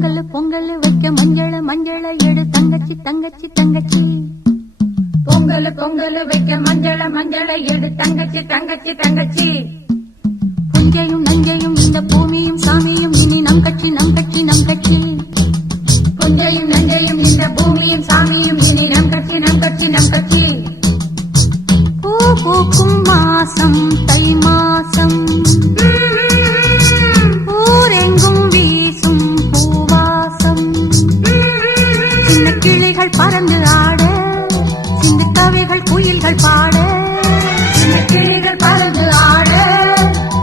பொங்கல் பொங்கல் வைக்க மஞ்சள மஞ்சள எடு தங்கச்சி தங்கச்சி தங்கச்சி. பொங்கல் பொங்கல் வைக்க மஞ்சள மஞ்சள எடு தங்கச்சி தங்கச்சி தங்கச்சி. புஞ்சையும் நஞ்சையும் இந்த பூமியும் சாமியும் இனி நம் கட்சி நம் கட்சி நம் கட்சி. புஞ்சையும் நஞ்சையும் இந்த பூமியும் சாமியும் இனி நம் கட்சி நம் கட்சி நம் கட்சி. பூ பூக்கும் மாசம் தை மாசம், ஊரெங்கும் வீசும் பூவாசம். சின்ன கிளிகள் பறந்து ஆட, சின்ன கவிகள் குயில்கள் பாட. சின்ன கிளிகள் பறந்து ஆட,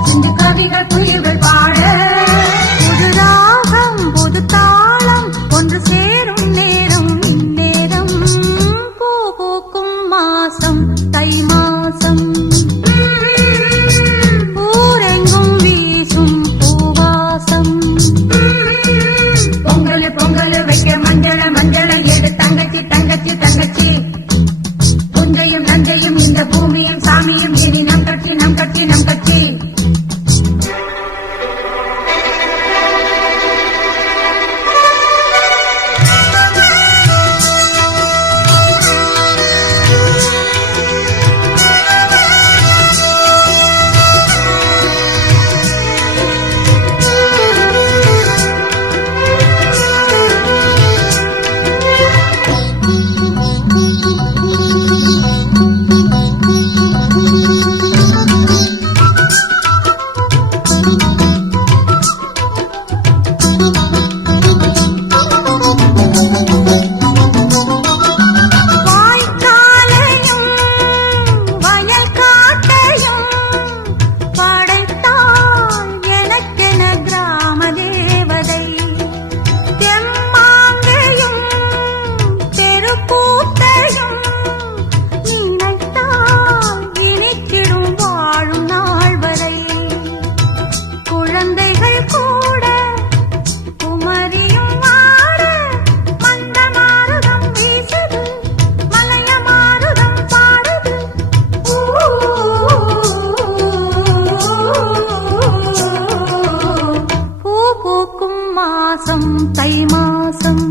சின்ன கவிகள் குயில்கள் பாட. புது ராகம் புது தாளம் ஒன்று சேரும் நேரம் இந்நேரம். பூ பூக்கும் மாசம் தை மாசம், ஊரெங்கும் வீசும் பூவாசம். பொங்கல் பொங்கல் வைக்க மஞ்சள மஞ்சள எடு தங்கச்சி தங்கச்சி தங்கச்சி. புஞ்சையும் நஞ்சையும் இந்த பூமியும் சாமியும் இனி நம் கட்சி நம் கட்சி நம் கட்சி. மாசம் தை மாசம்.